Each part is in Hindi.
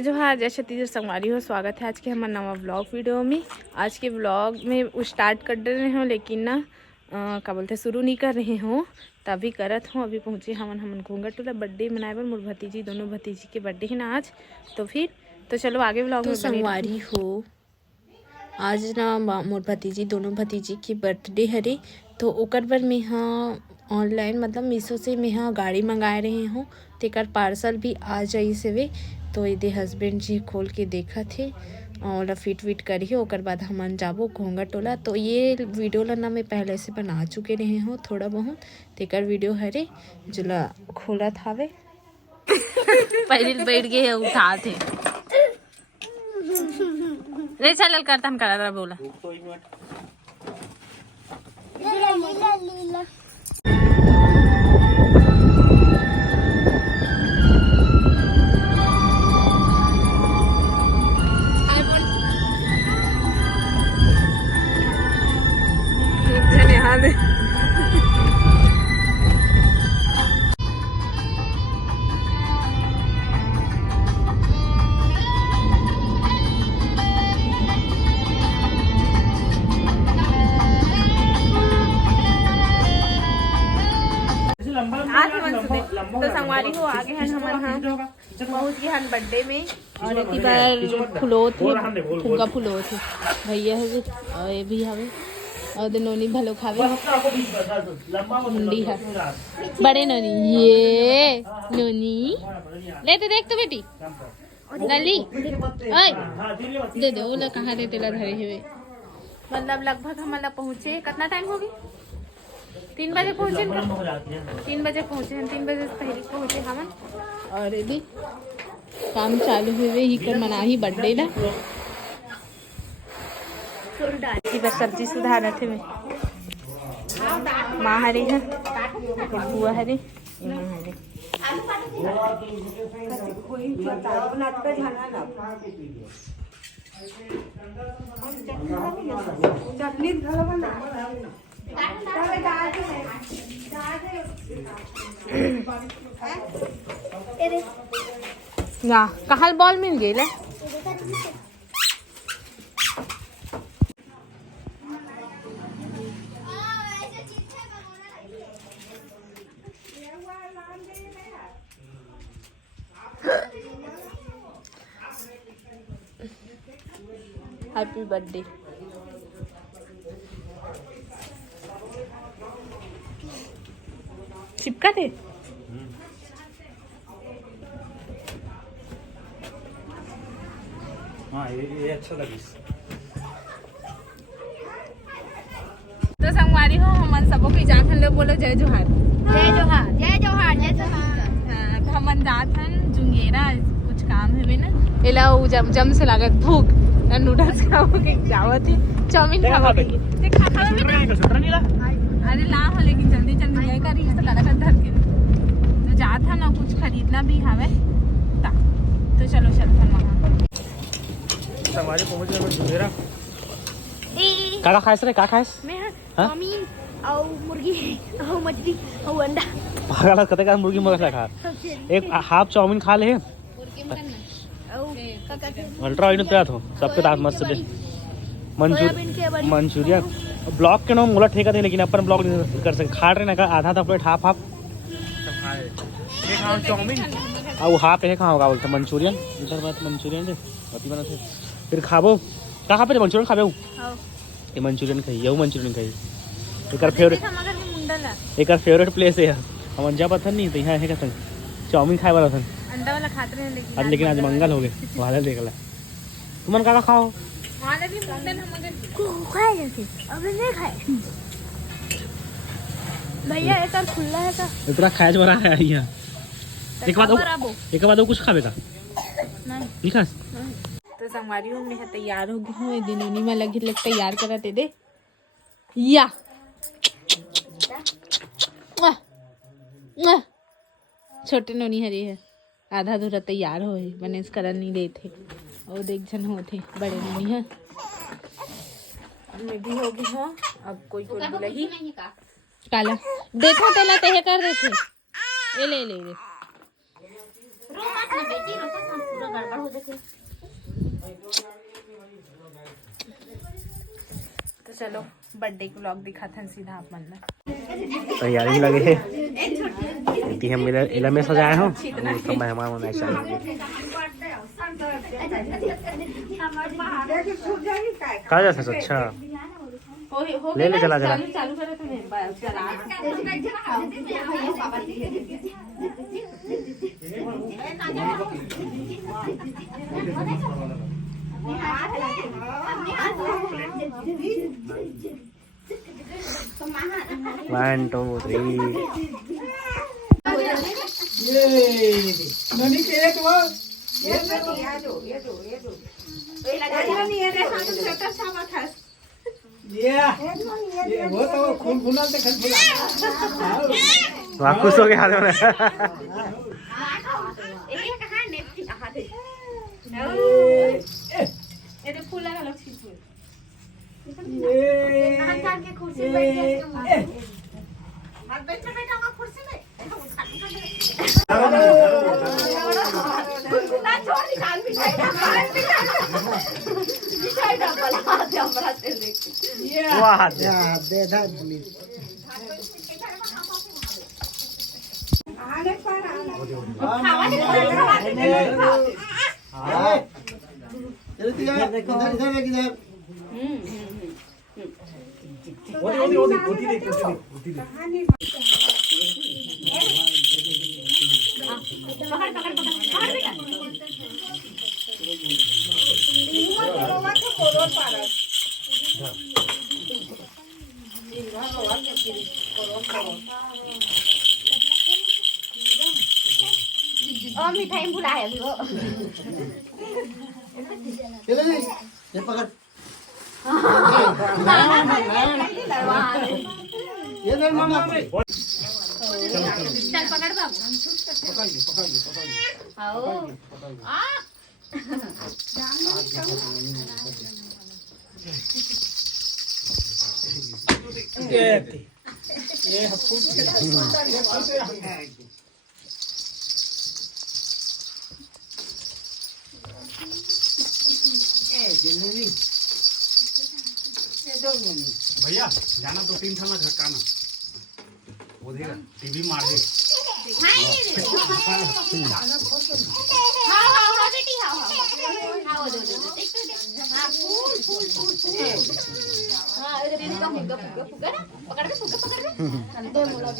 जोहार जय छत्तीसगढ़ संगवारी हो। स्वागत है आज के हमारे नवा व्लॉग वीडियो में। आज के व्लॉग में स्टार्ट कर दे रहे हो लेकिन ना क्या बोलते शुरू नहीं कर रहे हो, तभी करत हूँ। अभी पहुँचे हमन घूंघट टोला बर्थडे मनाए बर। मोर भतीजी दोनों भतीजी के बर्थडे है ना आज, तो चलो आगे व्लॉग में संगवारी हो। आज ना मोर भतीजी दोनों भतीजी के बर्थडे हरे, तो ओकर बर मैं ऑनलाइन मतलब मीशो से मैं गाड़ी मंगाए रहे हूँ। तेकर पार्सल भी आ जाइस हवे, तो ये हस्बैंड जी खोल के देखा थे और फिट करिए। ओकर बाद हमन जाबो घोंघट टोला। तो ये वीडियो ला ना मैं पहले से बना चुके रहे हूँ थोड़ा बहुत। तेकर वीडियो हरे जोला खोलत हावे पहले बैठ गए उठा थे रे चल करता हम करा बोला तो संगवारी हो आगे हैं हमन पहुँच गए हन बर्थडे में। और एक बार फुलो थे फुग्गा फुलो थे भैया हवे और ये भी हवे और दे नोनी भलो खावे मुंडी है बड़े नोनी। ये नोनी ले तो देख तो बेटी नली ओए दे दे ओला कहाँ दे तेला धरे हुए। मतलब लगभग हम पहुँचे कितना टाइम हो गया 3 बजे पहुँचे 3 बजे पहुँचे हैं 3 बजे से पहले पहुँचे हमन। और यदि काम चालू हुए ही कर मना ही बर्थडे ना बस सब्जी सुधार थे मैं माँ हरी है बुआ हरी ना कहाँ बॉल मिल गई ले हैप्पी बर्थडे। चिपका थे हाँ ये अच्छा लगी। तो संगवारी हो हमन सबो के जात हन लोग बोलो जय जोहार जय जोहार जय जोहार जय जोहार। हमन जात हन जुंगेरा कुछ काम है ना एला जम से लागत भूख नूडल्स खाओ के जावत है चाउमीन खाओ के ते खा नहीं ला अरे ला हो लेकिन जल्दी जल्दी जाए करी तो लगा कर धर के तो जात है ना कुछ खरीदना भी हवे ता तो चलो चलते वहां हमारे पहुंच गए जुंगेरा। का खाइस रे का खाइस मैं चाउमीन और मुर्गी और मछली और अंडा पागल कते का मुर्गी मुर्गा खा एक हाफ चाउमीन खा ले अल्ट्रा वाइड तैयार हो सबके दांत मस्त दे मंचूरियन ब्लॉक के नाम मोला ठेका थे लेकिन अपन ब्लॉक नहीं कर सकते। खा रहे ना का आधा था प्लेट हाफ हाफ चाउमीन और हाफ है कहाँ होगा बोलते मंचूरियन इधर बात मंचूरियन दे अति बना थे फिर खाबो कहाँ पे मंचूरियन खाबे ये मंचूरियन खाई मंचूरियन खाई एक फेवरेट प्लेस है हम जा पत्थर नहीं तो यहाँ है का चाउमीन खाए वाला था अंडा वाला खाते हैं लेकिन आज मंगल हो गए वाला देख ला तुमन का खाओ वाला भी मुंडन हम अगर खाए जैसे अभी नहीं खाए भैया एक और खुला है का इतना खाए बड़ा है यहाँ एक बाद कुछ खावे का नहीं खास। तो संगवारी हूँ मैं तैयार हो गई हूँ दिनोनी में लगी लग तैयार करा दे या छोटे नोनी हरी है आधा अधूरा तैयार हो बनेस करन नहीं देते और देख जन होते बड़े नोनी है मैं भी होगी हूँ। अब कोई बोला काला देखो तेला तेहे कर देते ए ले ले गड़बड़ हो जाती। तो चलो बर्थडे के व्लॉग दिखाते हैं सीधा आप मन में। तैयारी भी लगे है हम इला में सजाए हो तो मेहमान होना चाहिए। कहा जा सकता अच्छा ले ले चला चला चालू करे तो मेरे पास वन टू थ्री वहाँ खुश हो गया हाथ में मिठाई भुलाया अभी वो ये पकड़ ये दे मामा चल पकड़ बाबू आओ आ भैया जाना 2-3 साल ना झटकाना वो देगा टीवी मार दे हाँ बेटी हाँ दो हाँ फूल हाँ इधर दीदी का फुग्गा ना पकड़ के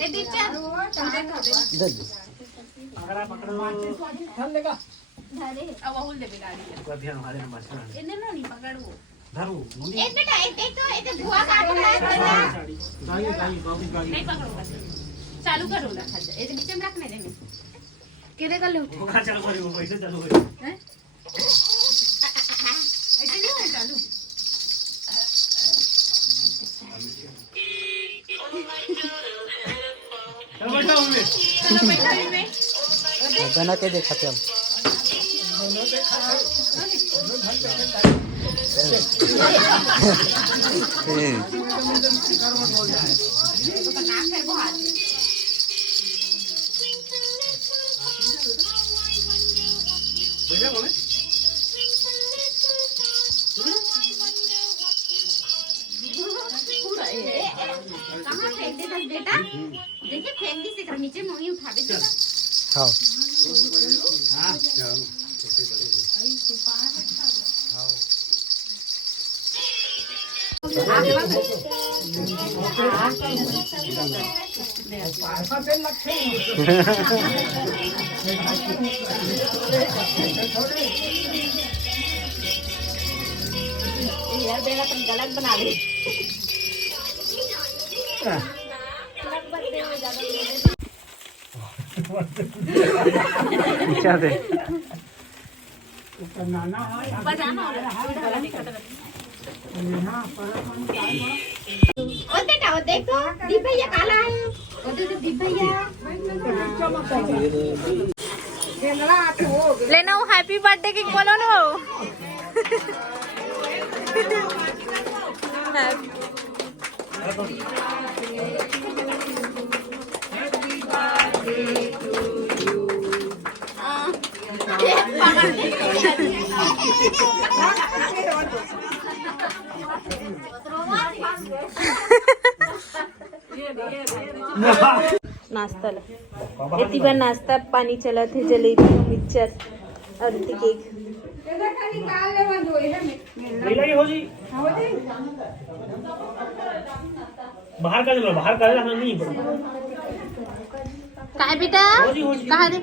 ए दीदी चल लेगा अब बहुल दे गाड़ी ध्यान हमारे में बचना इन्हें नहीं पकड़ वो धरू एक बेटा एक तो एक बुआ काट रहा है नहीं पकड़ूंगा चालू करो ना खा ए नीचे में रखने दे किने कर लो वो का चालू करेगा पैसे चालू करेगा हैं ऐसे नहीं है चालू चलो बैठा उनमें चलो बैठो इनमें बना के दिखाते हम बैठा बोले कहाँ फेंक दे बेटा देखिए फेंक दी से नीचे मुंह उठा दे बेटा हाँ हाँ यार बेटा तुम गलत बना दे क्या दे ओ बेटा वो देखो दीप भैया काला है वो देखो दीप भैया लेना वो हैप्पी बर्थडे केक बोलो ना नाश्ता इतनी बार नाश्ता पानी चला थे जलेबी मिक्सचर और इतनी केक बाहर का चलो बाहर का नहीं काय बेटा कहा रे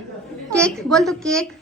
केक बोल तो केक